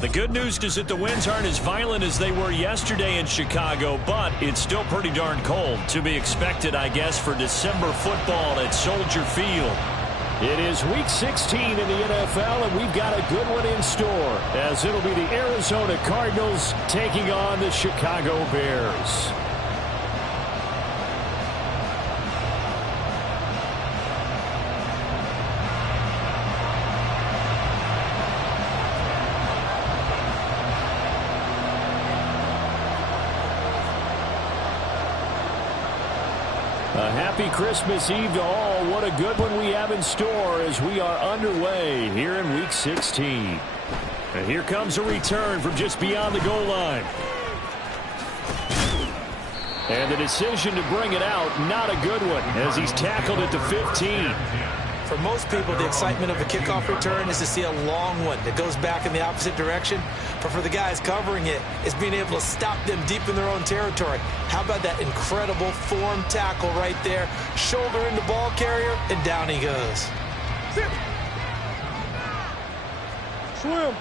The good news is that the winds aren't as violent as they were yesterday in Chicago, but it's still pretty darn cold. To be expected, I guess, for December football at Soldier Field. It is Week 16 in the NFL, and we've got a good one in store, as it'll be the Arizona Cardinals taking on the Chicago Bears. A happy Christmas Eve to all. What a good one we have in store as we are underway here in Week 16. And here comes a return from just beyond the goal line. And the decision to bring it out, not a good one, as he's tackled at the 15. For most people, the excitement of a kickoff return is to see a long one that goes back in the opposite direction. But for the guys covering it, it's being able to stop them deep in their own territory. How about that incredible form tackle right there? Shoulder in the ball carrier, and down he goes. Swim.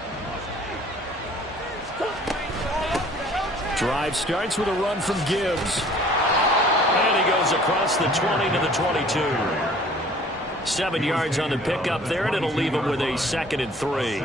Drive starts with a run from Gibbs. And he goes across the 20 to the 22. 7 yards on the pickup there, and it'll leave him with a 2nd and 3.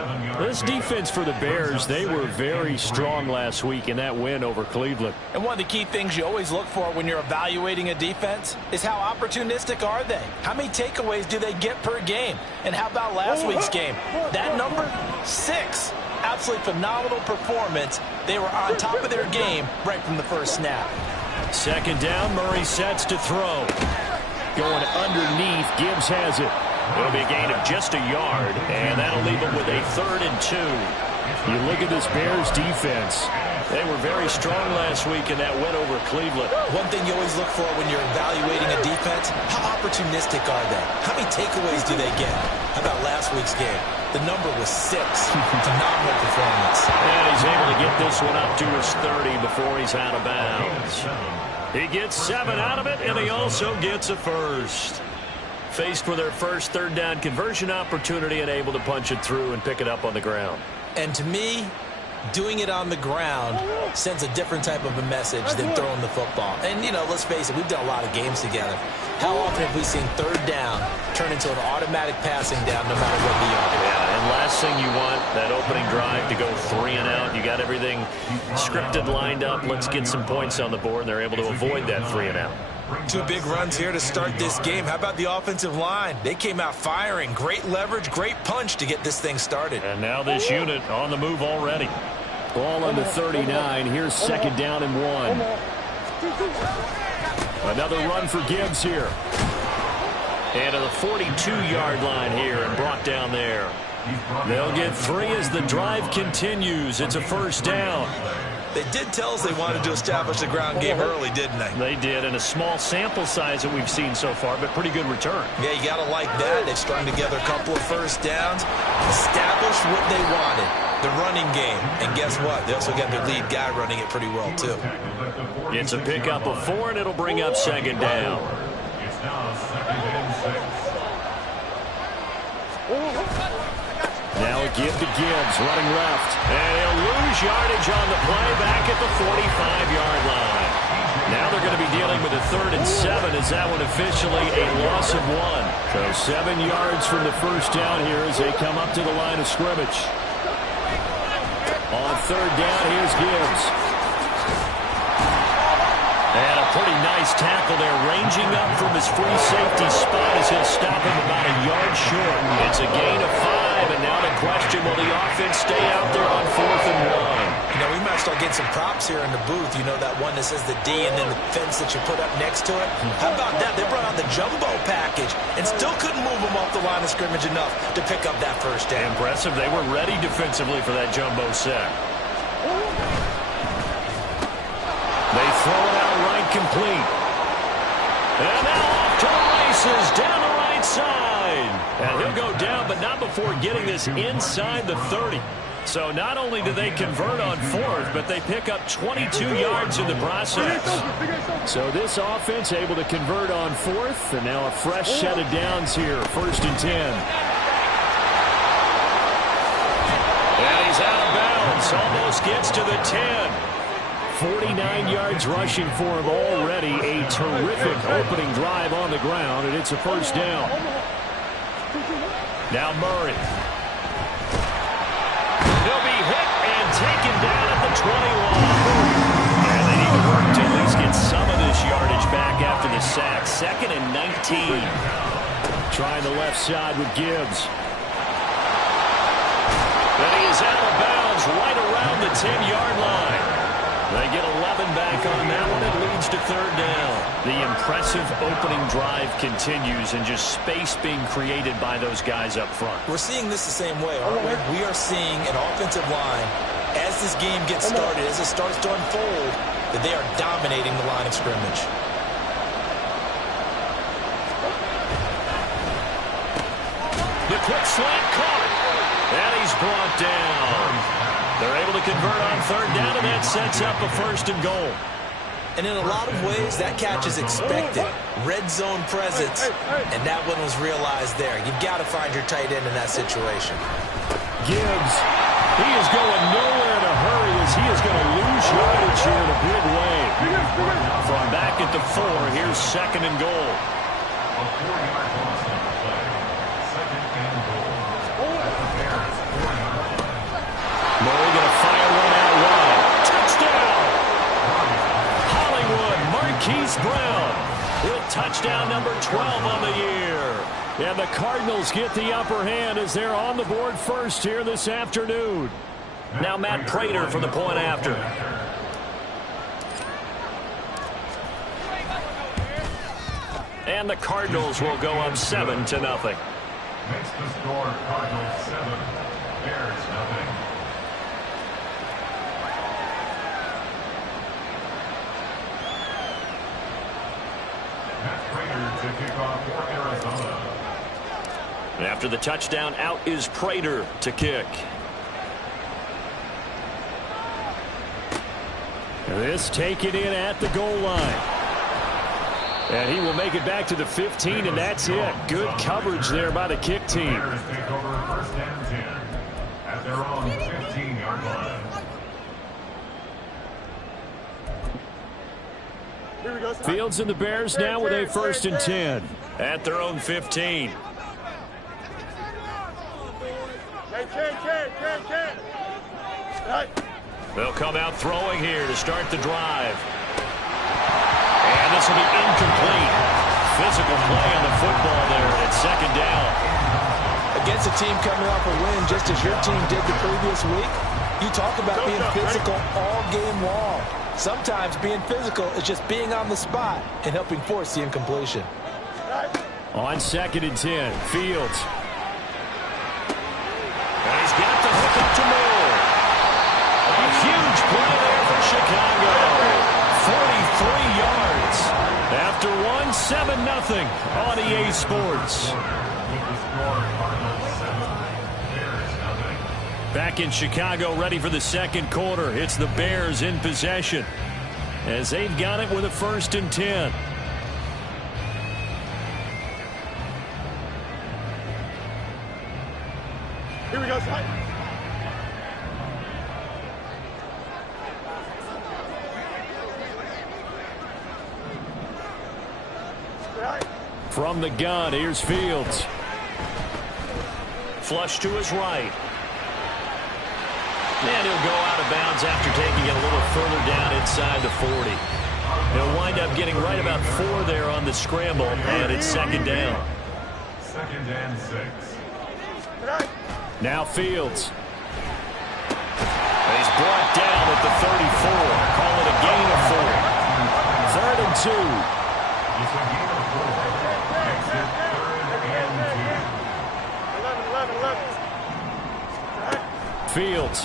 This defense for the Bears, they were very strong last week in that win over Cleveland. And one of the key things you always look for when you're evaluating a defense is how opportunistic are they? How many takeaways do they get per game? And how about last week's game? That number, 6. Absolutely phenomenal performance. They were on top of their game right from the first snap. 2nd down, Murray sets to throw. Going underneath, Gibbs has it. It'll be a gain of just a yard, and that'll leave him with a 3rd and 2. You look at this Bears defense. They were very strong last week in that win over Cleveland. One thing you always look for when you're evaluating a defense, how opportunistic are they? How many takeaways do they get? How about last week's game? The number was 6. Phenomenal performance. And he's able to get this one up to his 30 before he's out of bounds. He gets 7 out of it, and he also gets a first. Faced with their first 3rd down conversion opportunity and able to punch it through and pick it up on the ground. And to me, doing it on the ground sends a different type of a message than throwing the football. And, you know, let's face it, we've done a lot of games together. How often have we seen 3rd down turn into an automatic passing down no matter what the yard? Yeah, and last thing you want, that opening drive to go 3 and out. You got everything scripted, lined up. Let's get some points on the board, and they're able to avoid that 3 and out. 2 big runs here to start this game. How about the offensive line? They came out firing. Great leverage, great punch to get this thing started. And now this unit on the move already. Ball on the 39. Here's 2nd down and 1. Another run for Gibbs here. And to the 42-yard line here and brought down there. They'll get 3 as the drive continues. It's a 1st down. They did tell us they wanted to establish the ground game early, didn't they? They did, and a small sample size that we've seen so far, but pretty good return. Yeah, you got to like that. They've strung together a couple of 1st downs, established what they wanted, the running game. And guess what? They also got their lead guy running it pretty well, too. It's a pickup of 4, and it'll bring up 2nd down. Now a give to Gibbs, running left. And he'll lose yardage on the play back at the 45-yard line. Now they're going to be dealing with a 3rd and 7 as that one officially a loss of 1. So 7 yards from the 1st down here as they come up to the line of scrimmage. On 3rd down, here's Gibbs. And a pretty nice tackle there, ranging up from his free safety spot as he'll stop him about a yard short. It's a gain of 5, and now the question, will the offense stay out there on 4th and 1? You know, we might start getting some props here in the booth. You know that one that says the D and then the fence that you put up next to it? How about that? They brought out the jumbo package and still couldn't move them off the line of scrimmage enough to pick up that 1st down. Impressive. They were ready defensively for that jumbo set. They throw it out right, complete. And now off to the races down the right side. And he'll go down, but not before getting this inside the 30. So not only do they convert on 4th, but they pick up 22 yards in the process. So this offense able to convert on 4th, and now a fresh set of downs here, 1st and 10. And he's out of bounds. This almost gets to the 10. 49 yards rushing for him already. A terrific opening drive on the ground, and it's a first down. Now Murray. He'll be hit and taken down at the 21. And they need to work to at least get some of this yardage back after the sack. 2nd and 19. Trying the left side with Gibbs. And he is out of bounds right around the 10-yard line. They get 11 back on that one. It leads to 3rd down. The impressive opening drive continues, and just space being created by those guys up front. We're seeing this the same way, aren't we? We are seeing an offensive line, as this game gets started, as it starts to unfold, that they are dominating the line of scrimmage. The quick slant caught. And he's brought down. They're able to convert on 3rd down, and that sets up a 1st and goal. And in a lot of ways, that catch is expected. Red zone presence, and that one was realized there. You've got to find your tight end in that situation. Gibbs, he is going nowhere in a hurry as he is going to lose yardage here in a big way. From back at the 4, here's 2nd and goal. A 4-yard loss on the play. 2nd and goal. Murray going to fire one out wide. Touchdown! Hollywood Marquise Brown with touchdown number 12 on the year. And the Cardinals get the upper hand as they're on the board first here this afternoon. Now Matt Prater for the point after. And the Cardinals will go up 7-0. Makes the score Cardinals 7, Bears 0. To kick off for Arizona. After the touchdown, out is Prater to kick. This taken in at the goal line. And he will make it back to the 15, and that's it. Good coverage there by the kick team. Bears take over 1st and 10 at their own 15-yard line. Fields and the Bears now with a 1st and 10. At their own 15. They'll come out throwing here to start the drive. And this will be incomplete. Physical play on the football there, and it's 2nd down. Against a team coming off a win, just as your team did the previous week, you talk about being physical all game long. Sometimes being physical is just being on the spot and helping force the incompletion. On 2nd and 10, Fields. And he's got the hook up to Moore. A huge play there for Chicago. 43 yards. After one, 7-0 on EA Sports. Back in Chicago, ready for the 2nd quarter. It's the Bears in possession as they've got it with a 1st and 10. Here we go, son. From the gun, here's Fields. Flush to his right. And he'll go out of bounds after taking it a little further down inside the 40. He'll wind up getting right about 4 there on the scramble, and it's 2nd down. 2nd and 6. Now Fields. And he's brought down at the 34. Call it a gain of 4. 3rd and 2. It's a gain of 4. Makes it 3rd and 2. Fields.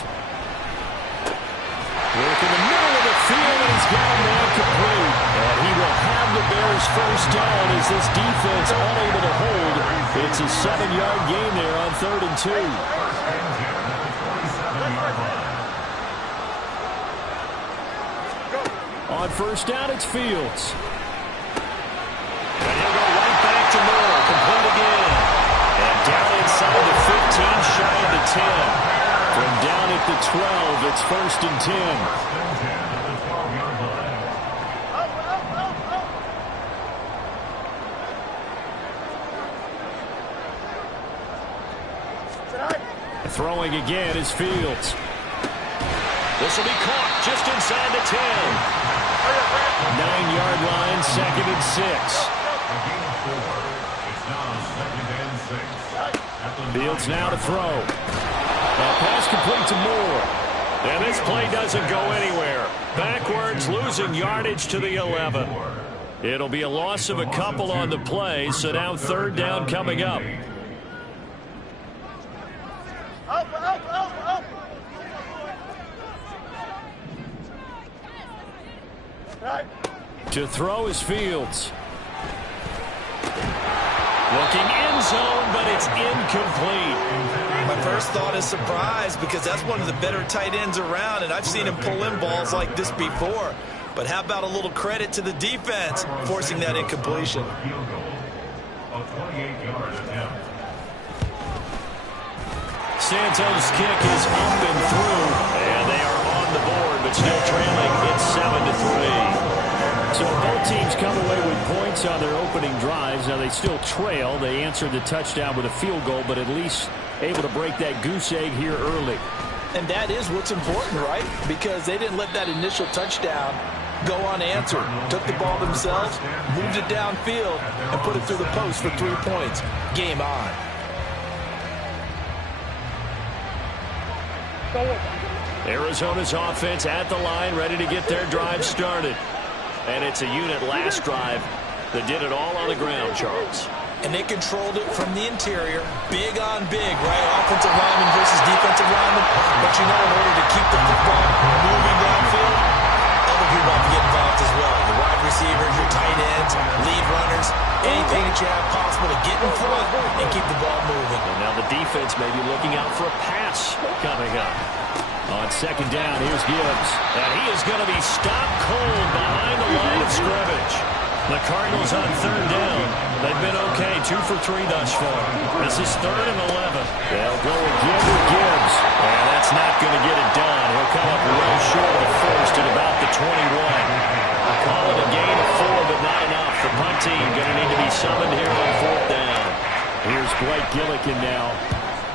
Work in the middle of the field, and he's got him there complete. And he will have the Bears 1st down as this defense unable to hold. It's a 7-yard gain there on 3rd and 2. 1st and 10 at the 47-yard line. On 1st down, it's Fields. And he'll go right back to Moore. Complete again. And down inside the 15, shy of the 10. From down at the 12, it's 1st and 10. Throwing again is Fields. This will be caught just inside the 10. 9-yard line, 2nd and 6. Fields now to throw. Pass complete to Moore. And this play doesn't go anywhere. Backwards, losing yardage to the 11. It'll be a loss of a couple on the play, so now 3rd down coming up. To throw is Fields. Looking end zone, but it's incomplete. My first thought is surprise because that's one of the better tight ends around, and I've seen him pull in balls like this before. But how about a little credit to the defense forcing that incompletion? Santos' kick is up and through, and they are on the board, but still trailing. It's 7-3. So both teams come away with points on their opening drives. Now they still trail. They answered the touchdown with a field goal, but at least able to break that goose egg here early. And that is what's important, right? Because they didn't let that initial touchdown go unanswered. Took the ball themselves, moved it downfield, and put it through the post for 3 points. Game on. Arizona's offense at the line, ready to get their drive started. And it's a unit last drive that did it all on the ground, Charles. And they controlled it from the interior, big on big, right? Offensive lineman versus defensive lineman. But you know, in order to keep the football moving downfield, other people have to get involved as well. Your wide receivers, your tight ends, lead runners, anything that you have possible to get in front and keep the ball moving. And now the defense may be looking out for a pass coming up. On 2nd down, here's Gibbs. And he is going to be stopped cold behind the line of scrimmage. The Cardinals on 3rd down. They've been okay, 2 for 3 thus far. This is 3rd and 11. They'll go again with Gibbs. And that's not going to get it done. He'll come up well short of first at about the 21. Call it a gain of 4, but not enough. The punt team going to need to be summoned here on 4th down. Here's Blake Gillikin now.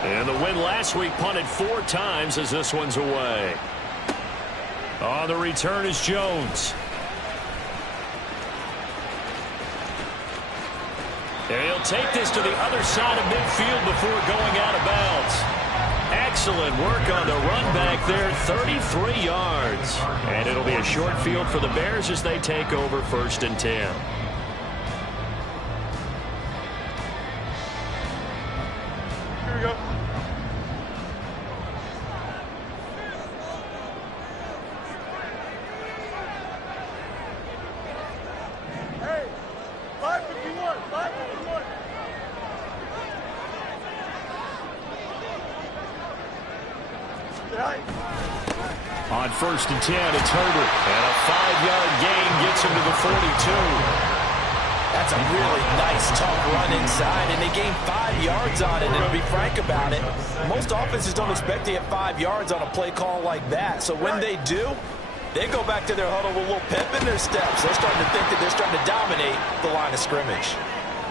And the win last week punted 4 times as this one's away. On the return is Jones. And he'll take this to the other side of midfield before going out of bounds. Excellent work on the run back there, 33 yards. And it'll be a short field for the Bears as they take over 1st and 10. Here we go. Hey, 551, 551. On 1st and 10, it's Herbert. And a 5-yard gain gets him to the 42. That's a really nice, tough run inside, and they gained 5 yards on it. And to be frank about it, most offenses don't expect to get 5 yards on a play call like that. So when they do, they go back to their huddle with a little pep in their steps. They're starting to think that they're starting to dominate the line of scrimmage.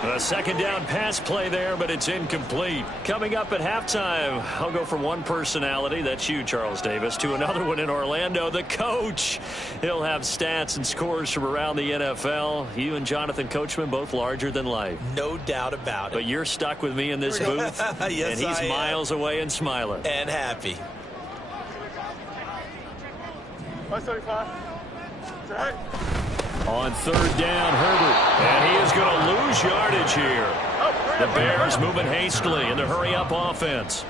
A 2nd down pass play there, but it's incomplete. Coming up at halftime, I'll go from one personality, that's you, Charles Davis, to another one in Orlando, the coach. He'll have stats and scores from around the NFL. You and Jonathan Coachman, both larger than life. No doubt about it. But you're stuck with me in this booth, yes, and he's miles away and smiling. And happy. 575. Right. On 3rd down, Herbert. And he is going to lose yardage here. The Bears moving hastily in the hurry-up offense.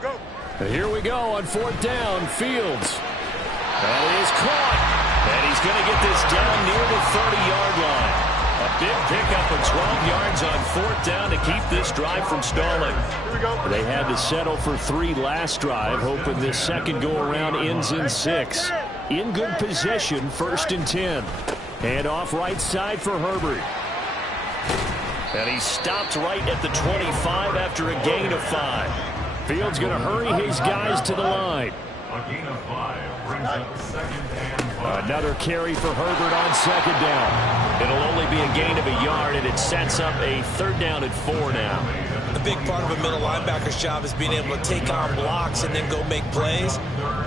Go. Here we go on 4th down, Fields. And he is caught. And he's going to get this down near the 30-yard line. A big pickup of 12 yards on 4th down to keep this drive from stalling. Here we go. They had to settle for 3 last drive, hoping this second go-around ends in 6. In good position, 1st and 10. And off right side for Herbert. And he stopped right at the 25 after a gain of 5. Fields going to hurry his guys to the line. A gain of 5 brings up 2nd and 5. Another carry for Herbert on 2nd down. It'll only be a gain of a yard, and it sets up a 3rd down and 4 now. A big part of a middle linebacker's job is being able to take on blocks and then go make plays.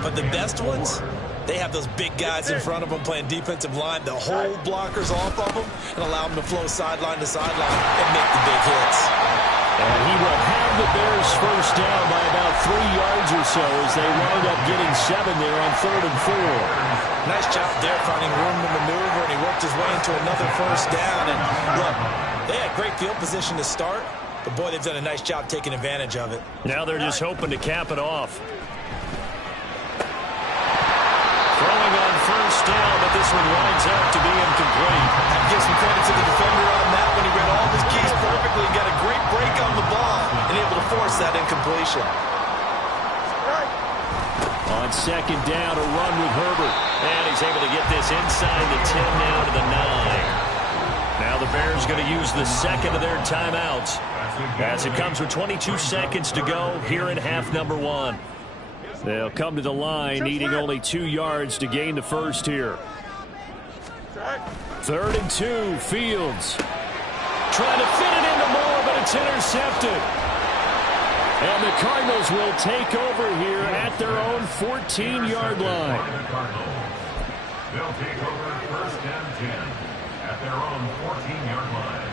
But the best ones, they have those big guys in front of them playing defensive line. They'll hold blockers off of them and allow them to flow sideline to sideline and make the big hits. And he will have the Bears first down by about 3 yards or so as they wind up getting 7 there on 3rd and 4. Nice job there finding room to maneuver, and he worked his way into another first down. And look, they had great field position to start, but boy, they've done a nice job taking advantage of it. Now they're just hoping to cap it off. Throwing on first down, but this one winds up to be incomplete. I'd give some credit to the defender on that when he read all of his keys perfectly and got a great break on the ball and able to force that incompletion. On 2nd down, a run with Herbert. And he's able to get this inside the 10 now to the 9. Now the Bears going to use the 2nd of their timeouts as it comes with 22 seconds to go here in half number 1. They'll come to the line, needing only 2 yards to gain the first here. 3rd and 2, Fields. Trying to fit it into Moore, but it's intercepted. And the Cardinals will take over here at their own 14-yard line. They'll take over 1st and 10 at their own 14-yard line.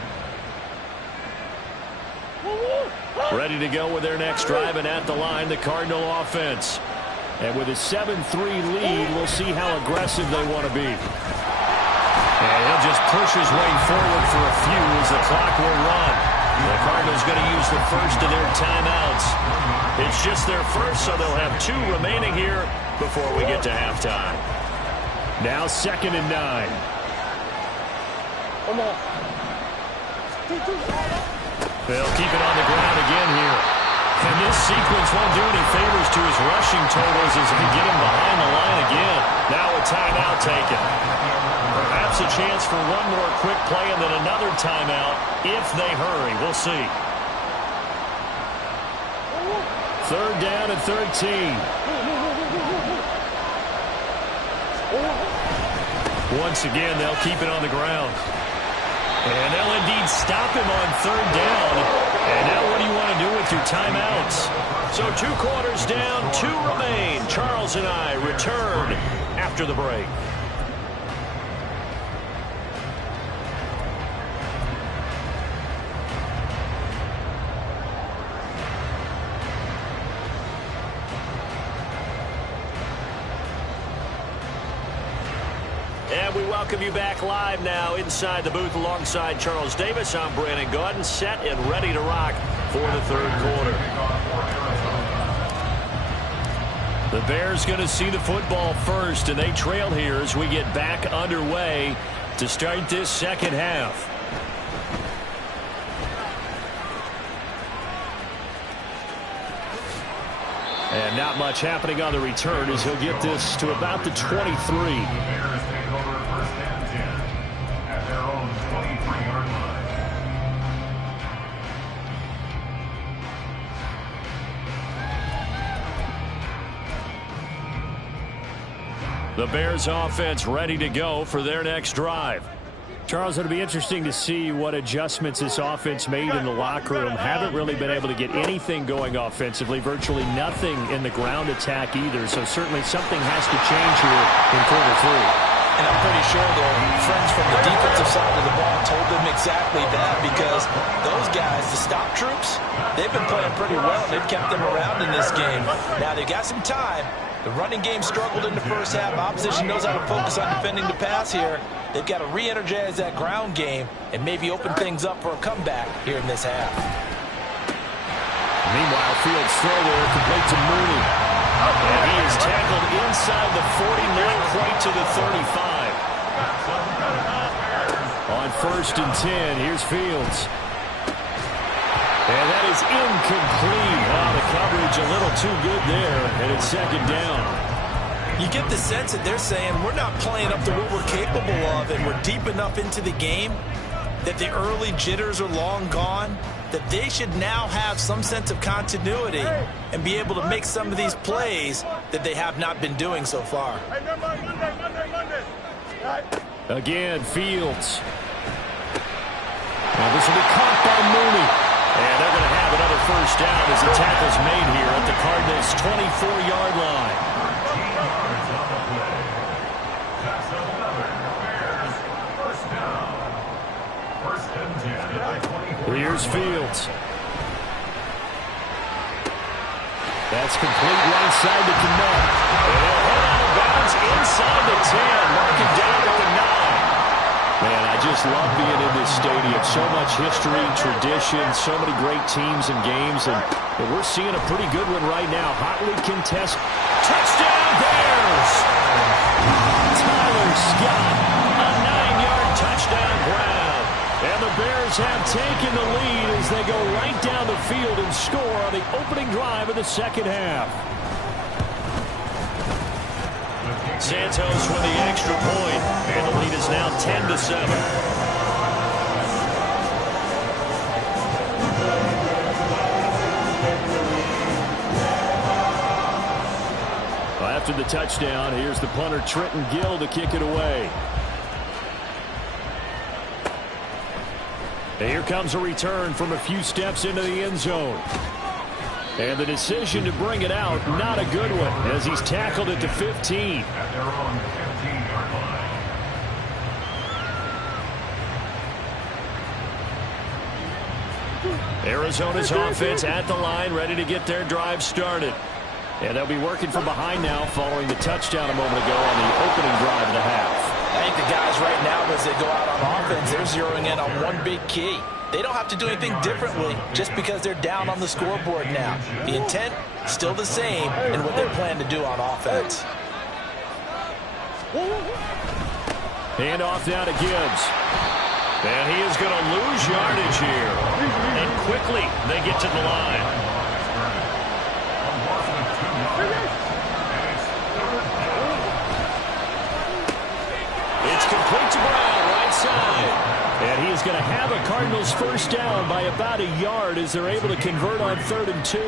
Ready to go with their next drive, and at the line, the Cardinal offense. And with a 7-3 lead, we'll see how aggressive they want to be. And he'll just push his way forward for a few as the clock will run. The Cardinals going to use the first of their timeouts. It's just their first, so they'll have 2 remaining here before we get to halftime. Now 2nd and 9. They'll keep it on the ground again here. And this sequence won't do any favors to his rushing totals as he get him behind the line again. Now a timeout taken. Perhaps a chance for one more quick play and then another timeout if they hurry. We'll see. 3rd down and 13. Once again, they'll keep it on the ground. And they'll indeed stop him on 3rd down. And now what do you want to do with your timeouts? So 2 quarters down, 2 remain. Charles and I return after the break. And we welcome you back live now inside the booth alongside Charles Davis. I'm Brandon Gaudin, set and ready to rock for the 3rd quarter. The Bears going to see the football first, and they trail here as we get back underway to start this 2nd half. And not much happening on the return as he'll get this to about the 23. The Bears offense ready to go for their next drive. Charles, it'll be interesting to see what adjustments this offense made in the locker room. Haven't really been able to get anything going offensively, virtually nothing in the ground attack either. So certainly something has to change here in quarter 3. And I'm pretty sure their friends from the defensive side of the ball told them exactly that, because those guys, the stop troops, they've been playing pretty well. They've kept them around in this game. Now they've got some time. The running game struggled in the first half. Opposition knows how to focus on defending the pass here. They've got to re-energize that ground game and maybe open things up for a comeback here in this half. Meanwhile, Fields throw there, complete to Mooney. And he is tackled inside the 40, not quite to the 35. On 1st and 10, here's Fields. And that is incomplete. Oh, the coverage a little too good there, and it's 2nd down. You get the sense that they're saying we're not playing up to what we're capable of, and we're deep enough into the game that the early jitters are long gone, that they should now have some sense of continuity and be able to make some of these plays that they have not been doing so far. Hey, Monday. Again, Fields. Now this will be caught by Mooney. And they're going to have another first down as the tackle's made here at the Cardinals' 24-yard line. 13 yards on the play. That's another Bears first down. First and 10 at the 24. Here's Fields. That's complete right side to Kmet. And they'll head out of bounds inside the 10. Mark it down at the 9. Man, I just love being in this stadium. So much history, tradition, so many great teams and games. And we're seeing a pretty good one right now. Hotly contested. Touchdown Bears! Tyler Scott, a 9-yard touchdown grab. And the Bears have taken the lead as they go right down the field and score on the opening drive of the second half. Santos with the extra point, and the lead is now 10-7. After the touchdown, here's the punter Trenton Gill to kick it away. And here comes a return from a few steps into the end zone. And the decision to bring it out, not a good one, as he's tackled at the 15. At their own 15-yard line. Arizona's offense at the line, ready to get their drive started. And they'll be working from behind now following the touchdown a moment ago on the opening drive of the half. I think the guys right now, as they go out on offense, they're zeroing in on one big key. They don't have to do anything differently just because they're down on the scoreboard now. The intent, still the same in what they plan to do on offense. Hand off now to Gibbs. And he is going to lose yardage here. And quickly they get to the line. It's complete to Brown, right side. And he is going to have a Cardinals first down by about a yard as they're able to convert on 3rd and 2.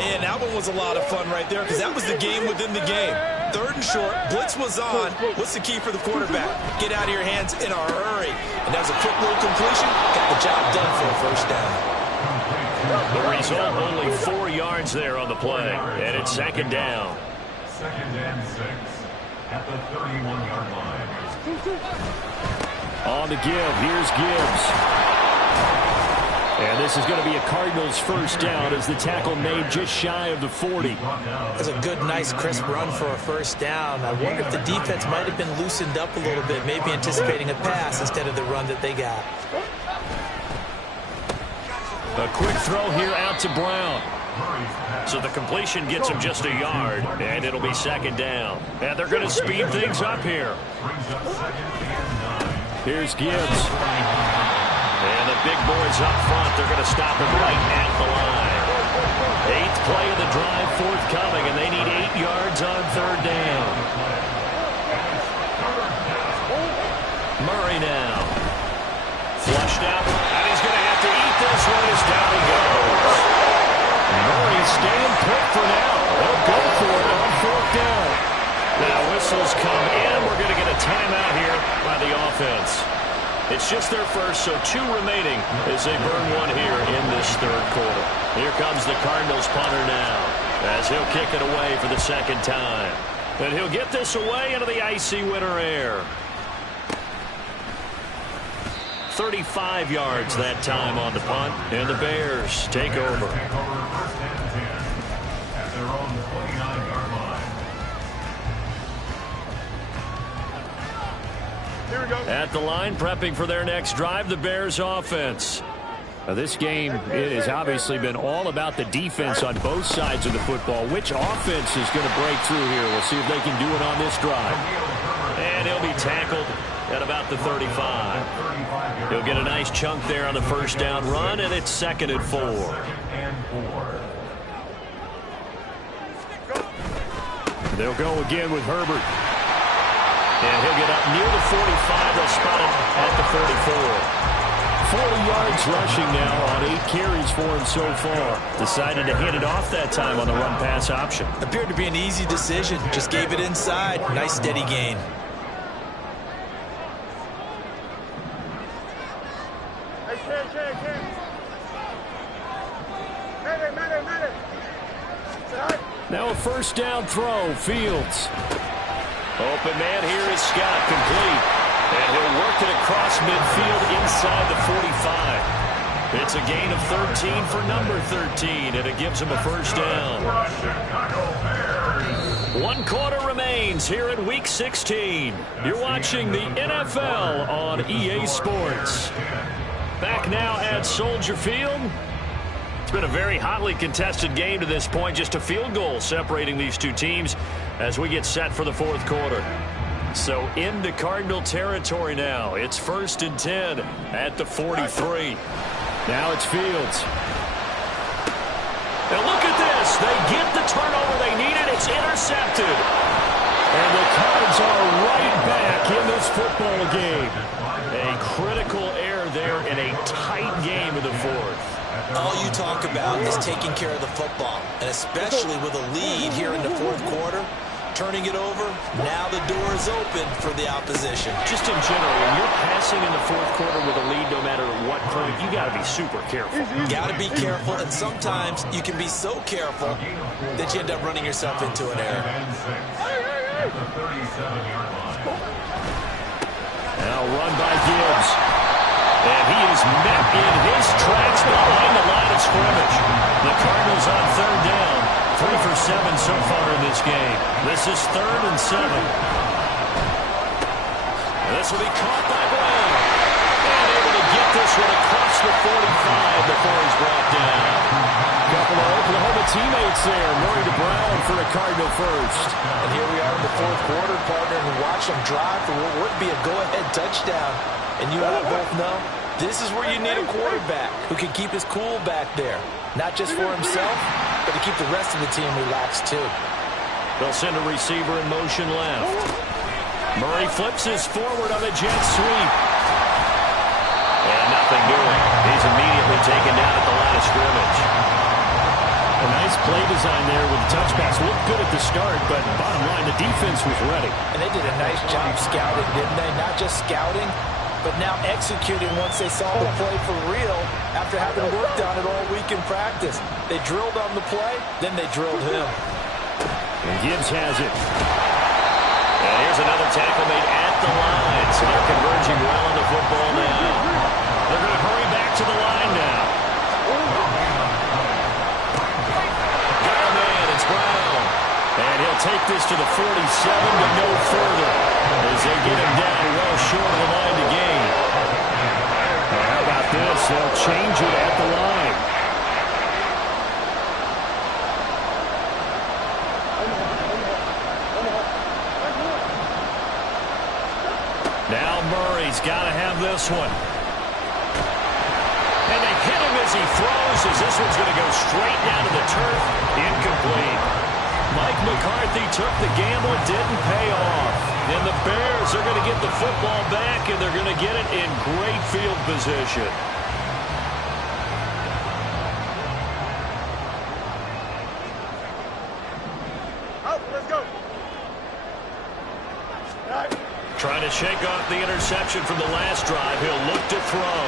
And that one was a lot of fun right there because that was the game within the game. 3rd and short, blitz was on. What's the key for the quarterback? Get out of your hands in a hurry. And that was a quick little completion. Got the job done for a first down. The result, only 4 yards there on the play. And it's 2nd down. 2nd and 6 at the 31-yard line. On the give, here's Gibbs. And this is going to be a Cardinals first down as the tackle made just shy of the 40. That's a good, nice, crisp run for a first down. I wonder if the defense might have been loosened up a little bit, maybe anticipating a pass instead of the run that they got. A quick throw here out to Brown. So the completion gets him just a yard, and it'll be 2nd down. And they're going to speed things up here. Here's Gibbs. And the big boys up front, they're going to stop him right at the line. 8th play of the drive forthcoming, and they need 8 yards on 3rd down. Murray now. Flushed out, and he's going to have to eat this one as down he goes. Murray staying put for now. They'll go for it on 4th down. Now whistles come in. We're going to get a timeout here by the offense. It's just their first, so 2 remaining as they burn one here in this 3rd quarter. Here comes the Cardinals punter now as he'll kick it away for the 2nd time. And he'll get this away into the icy winter air. 35 yards that time on the punt, and the Bears take over. First and 10 at their own 29-yard line. Here we go. At the line, prepping for their next drive, the Bears offense. Now, this game, it has obviously been all about the defense on both sides of the football. Which offense is going to break through here? We'll see if they can do it on this drive. And he'll be tackled at about the 35. He'll get a nice chunk there on the first down run, and it's 2nd and 4. 2nd and 4. They'll go again with Herbert. And he'll get up near the 45. They'll spot it at the 44. 40 yards rushing now on 8 carries for him so far. Decided to hand it off that time on the run-pass option. Appeared to be an easy decision. Just gave it inside. Nice steady gain. Now a first down throw. Fields. Open man here is Scott, complete. And he'll work it across midfield inside the 45. It's a gain of 13 for number 13, and it gives him a first down. 1 quarter remains here in Week 16. You're watching the NFL on EA Sports. Back now at Soldier Field. It's been a very hotly contested game to this point. Just a field goal separating these two teams as we get set for the fourth quarter. So into Cardinal territory now. It's 1st and 10 at the 43. Now it's Fields. And look at this. They get the turnover they needed. It's intercepted. And the Cards are right back in this football game. A critical error there in a tight game in the fourth. All you talk about is taking care of the football, and especially with a lead here in the fourth quarter, turning it over, now the door is open for the opposition. Just in general, when you're passing in the fourth quarter with a lead, no matter what point, you got to be super careful. Got to be careful, and sometimes you can be so careful that you end up running yourself into an error. Now run by Gibbs. And he is met in his tracks behind the line of scrimmage. The Cardinals on 3rd down. 3 for 7 so far in this game. This is 3rd and 7. This will be caught by Brown. And able to get this one across the 45 before he's brought down. A couple of Oklahoma teammates there. Murray to Brown for a Cardinal first. And here we are in the fourth quarter, partner, and watch them drive for what would be a go-ahead touchdown. And you and I both know this is where you need a quarterback who can keep his cool back there. Not just for himself, but to keep the rest of the team relaxed too. They'll send a receiver in motion left. Murray flips his forward on a jet sweep. And nothing doing. He's immediately taken down at the line of scrimmage. A nice play design there with the touch pass. Looked good at the start, but bottom line, the defense was ready. And they did a nice job scouting, didn't they? Not just scouting, but now executing once they saw the play for real after having worked on it all week in practice. They drilled on the play, then they drilled him. And Gibbs has it. And here's another tackle made at the line. So they're converging well on the football now. They're going to hurry back to the line now. Got a man, it's Brown. And he'll take this to the 47, but no further. As they get him down well short of the line to gain. How about this? They'll change it at the line. Now Murray's got to have this one. And they hit him as he throws, as this one's going to go straight down to the turf. Incomplete. Mike McCarthy took the gamble, didn't pay off. And the Bears are going to get the football back, and they're going to get it in great field position. Let's go. Trying to shake off the interception from the last drive. He'll look to throw.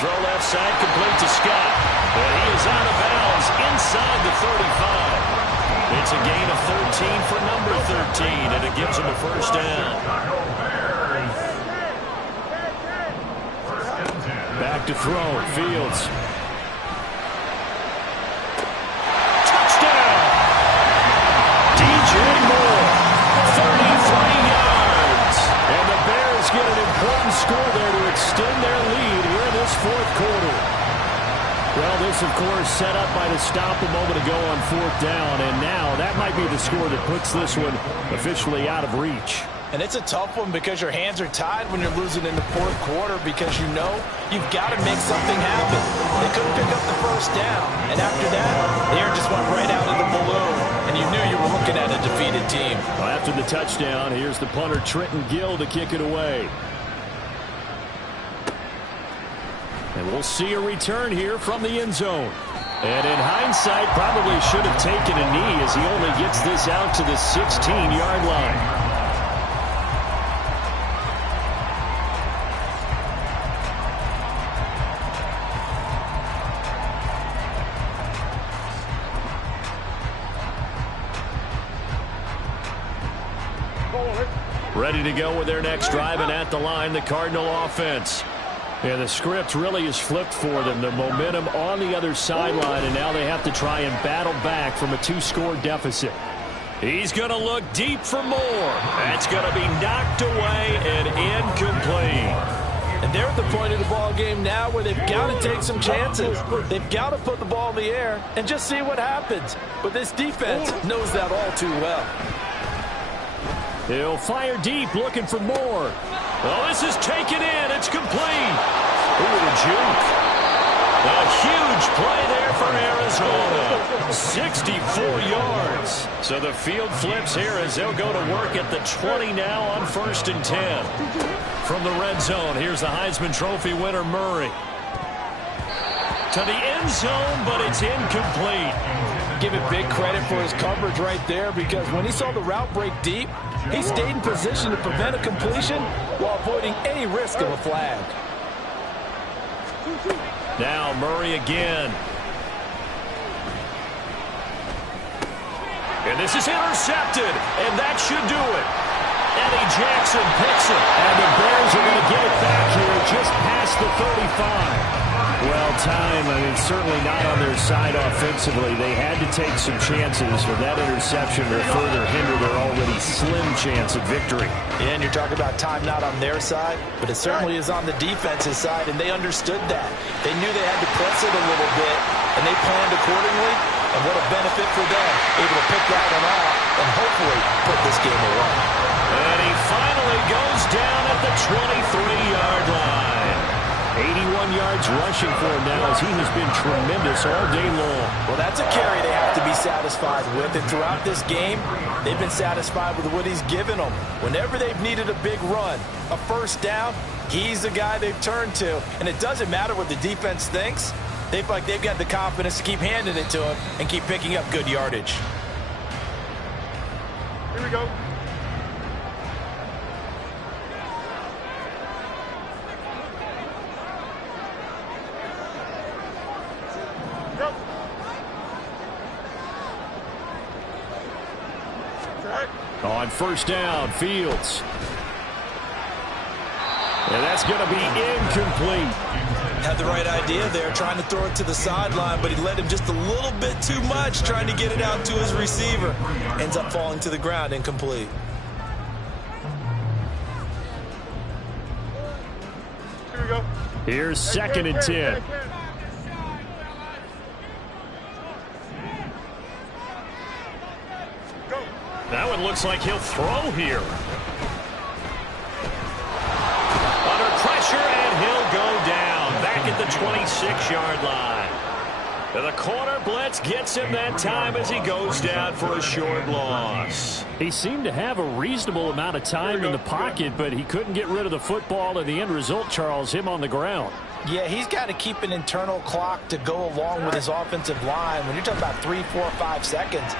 Throw left side, complete to Scott. And he is out of bounds inside the 35. It's a gain of 13 for number 13, and it gives him a first down. Back to throw. Fields. Touchdown! DJ Moore. 33 yards. And the Bears get an important score there to extend their lead here in this fourth quarter. Well, this, of course, set up by the stop a moment ago on 4th down, and now that might be the score that puts this one officially out of reach. And it's a tough one because your hands are tied when you're losing in the fourth quarter because you know you've got to make something happen. They couldn't pick up the first down, and after that, the air just went right out of the balloon. And when you knew you were looking at a defeated team. Well, after the touchdown, here's the punter, Trenton Gill, to kick it away. And we'll see a return here from the end zone. And in hindsight, probably should have taken a knee as he only gets this out to the 16-yard line. Ready to go with their next drive, and at the line, the Cardinal offense. Yeah, the script really is flipped for them. The momentum on the other sideline, and now they have to try and battle back from a 2-score deficit. He's going to look deep for more. That's going to be knocked away and incomplete. And they're at the point of the ball game now where they've got to take some chances. They've got to put the ball in the air and just see what happens. But this defense knows that all too well. He'll fire deep, looking for more. Oh, this is taken in. It's complete. Ooh, a juke. A huge play there for Arizona. 64 yards. So the field flips here as they'll go to work at the 20 now on 1st and 10. From the red zone, here's the Heisman Trophy winner, Murray. To the end zone, but it's incomplete. Give it big credit for his coverage right there, because when he saw the route break deep, he stayed in position to prevent a completion while avoiding any risk of a flag. Now Murray again. And this is intercepted, and that should do it. Eddie Jackson picks it, and the Bears are going to get it back here just past the 35. Well, time, certainly not on their side offensively. They had to take some chances for that interception to further hinder their already slim chance of victory. Yeah, and you're talking about time not on their side, but it certainly is on the defense's side, and they understood that. They knew they had to press it a little bit, and they planned accordingly, and what a benefit for them, able to pick that one off and hopefully put this game away. And he finally goes down at the 23-yard line. 81 yards rushing for him now, as he has been tremendous all day long. Well, that's a carry they have to be satisfied with. And throughout this game, they've been satisfied with what he's given them. Whenever they've needed a big run, a first down, he's the guy they've turned to. And it doesn't matter what the defense thinks. They've got the confidence to keep handing it to him and keep picking up good yardage. Here we go. On first down, Fields. And that's going to be incomplete. Had the right idea there, trying to throw it to the sideline, but he led him just a little bit too much, trying to get it out to his receiver. Ends up falling to the ground, incomplete. Here we go. Here's 2nd and 10. That one looks like he'll throw here. Under pressure, and he'll go down. Back at the 26-yard line. And the corner blitz gets him that time as he goes down for a short loss. He seemed to have a reasonable amount of time in the pocket, but he couldn't get rid of the football, and the end result, Charles, him on the ground. Yeah, he's got to keep an internal clock to go along with his offensive line. When you're talking about 3, 4, 5 seconds,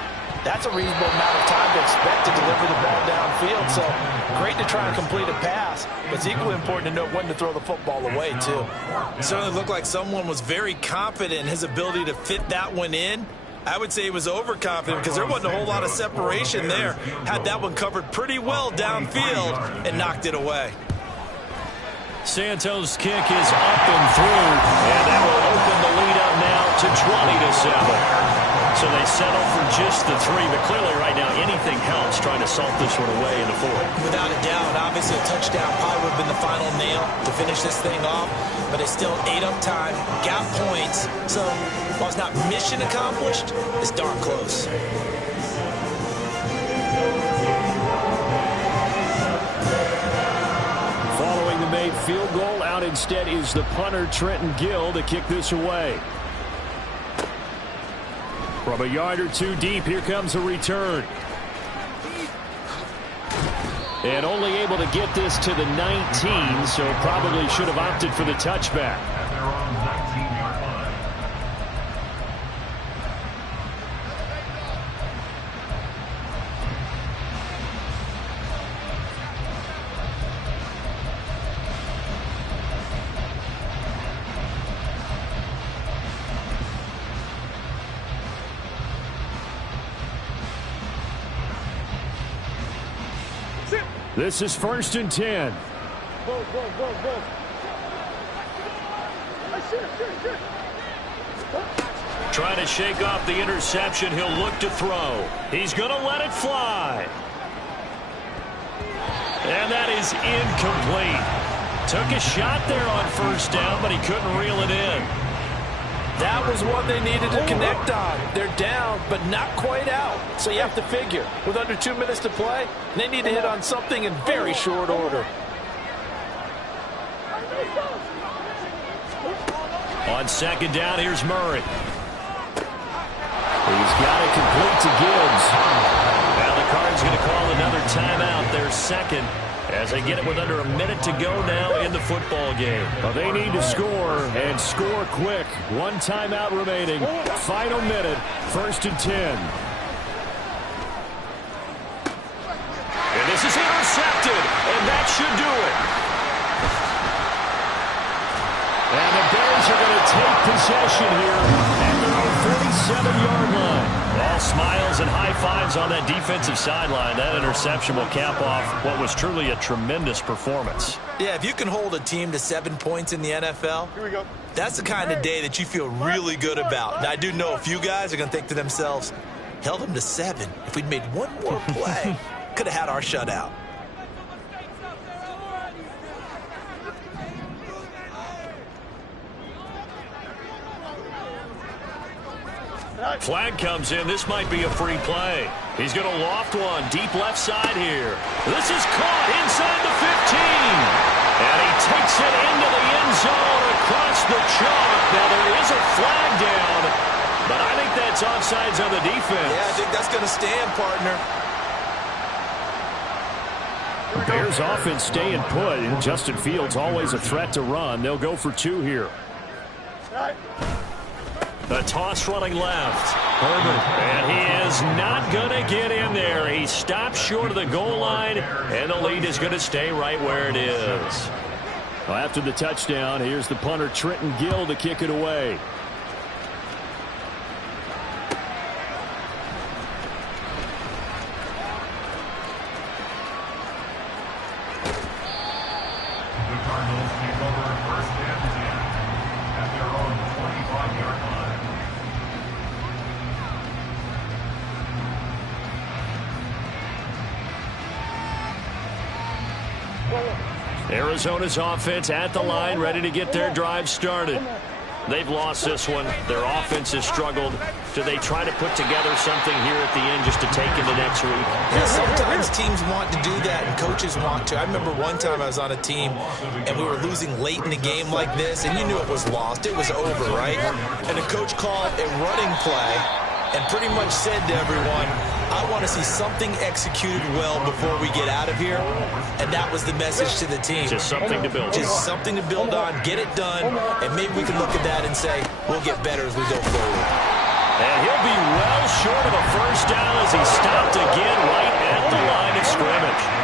that's a reasonable amount of time to expect to deliver the ball downfield. So great to try and complete a pass, but it's equally important to know when to throw the football away, too. It certainly looked like someone was very confident in his ability to fit that one in. I would say he was overconfident because there wasn't a whole lot of separation there. Had that one covered pretty well downfield and knocked it away. Santos' kick is up and through, and that will open the lead up now to 20-7. So they settle for just the 3, but clearly right now anything helps trying to salt this one away in the 4th. Without a doubt, obviously a touchdown probably would have been the final nail to finish this thing off, but it's still ate up time, got points, so while it's not mission accomplished, it's darn close. Following the made field goal, out instead is the punter, Trenton Gill, to kick this away. From a yard or two deep, here comes a return. And only able to get this to the 19, so probably should have opted for the touchback. At their own 19-yard line. This is 1st and 10. Trying to shake off the interception. He'll look to throw. He's going to let it fly. And that is incomplete. Took a shot there on 1st down, but he couldn't reel it in. That was what they needed to connect on. They're down, but not quite out. So you have to figure, with under 2 minutes to play, they need to hit on something in very short order. On 2nd down, here's Murray. He's got it complete to Gibbs. Now the Cards going to call another timeout, their 2nd, as they get it with under a minute to go now in the football game. Well, they need to score, and score quick. 1 timeout remaining. Final minute, 1st and 10. And this is intercepted, and that should do it. And the Bears are going to take possession here at their own 47-yard line. All smiles and high fives on that defensive sideline. That interception will cap off what was truly a tremendous performance. Yeah, if you can hold a team to 7 points in the NFL, that's the kind of day that you feel really good about. And I do know a few guys are going to think to themselves, held them to 7. If we'd made one more play, could have had our shutout. Flag comes in. This might be a free play. He's going to loft one deep left side here. This is caught inside the 15. And he takes it into the end zone across the chalk. Now there is a flag down, but I think that's offsides on the defense. Yeah, I think that's going to stand, partner. Bears offense staying put, and Justin Fields always a threat to run. They'll go for 2 here. The toss running left. Herbert. And he is not going to get in there. He stops short of the goal line, and the lead is going to stay right where it is. Well, after the touchdown, here's the punter Trenton Gill to kick it away. The Cardinals take over 1st and 10 at their own 25-yard line. Arizona's offense at the line, ready to get their drive started. They've lost this one. Their offense has struggled. Do they try to put together something here at the end just to take into next week? Yeah, sometimes teams want to do that and coaches want to. I remember one time I was on a team and we were losing late in the game like this, and you knew it was lost. It was over, right? And the coach called a running play and pretty much said to everyone, I want to see something executed well before we get out of here. And that was the message to the team. Just something to build on. Just something to build on, get it done, and maybe we can look at that and say, we'll get better as we go forward. And he'll be well short of a 1st down as he stopped again right at the line of scrimmage.